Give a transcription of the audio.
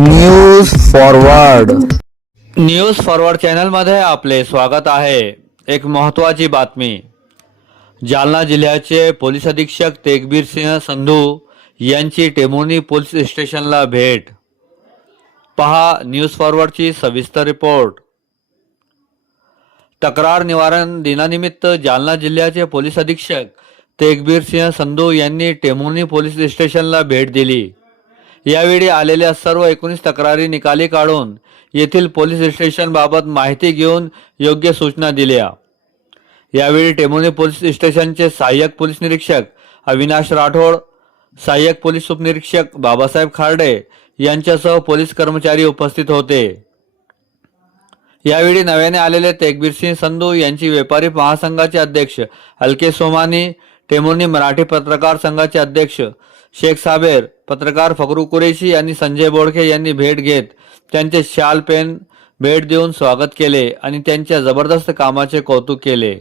News forward चॅनलमध्ये आपले स्वागत आहे। एक महत्त्वाची बातमी। जालना जिल्ह्याचे पोलीस अधीक्षक तेगबीर सिंह संधू यांची टेमोनी पोलीस स्टेशनला भेट। पहा न्यूज फॉरवर्डची सविस्तर रिपोर्ट। तक्रार निवारण दिनानिमित्त जालना जिल्ह्याचे पोलीस अधीक्षक तेगबीर सिंह संधू यांनी टेमोनी पोलीस स्टेशनला भेट दिली। यावेळी आलेल्या सर्व 19 तक्रारी निकाली काढून येथील पोलीस स्टेशन बाबत माहिती घेऊन योग्य सूचना दिल्या। यावेळी टेमोनी पोलीस स्टेशनचे सहाय्यक पोलीस निरीक्षक अविनाश राठोड, सहाय्यक पोलीस उपनिरीक्षक बाबासाहेब खार्डे यांच्यासह पोलीस कर्मचारी उपस्थित होते। यावेळी नव्याने आलेले तेगबीर सिंह संधू यांची व्यापारी महासंघाचे अध्यक्ष अलके सोमानी, टेमोनी मराठी पत्रकार संघाचे अध्यक्ष शेख साबेर, पत्रकार फकरू कुरेशी आणि संजय बोडके यांनी भेट घेत त्यांचे शाल पेन भेट देऊन स्वागत केले आणि त्यांच्या जबरदस्त कामाचे कौतुक केले।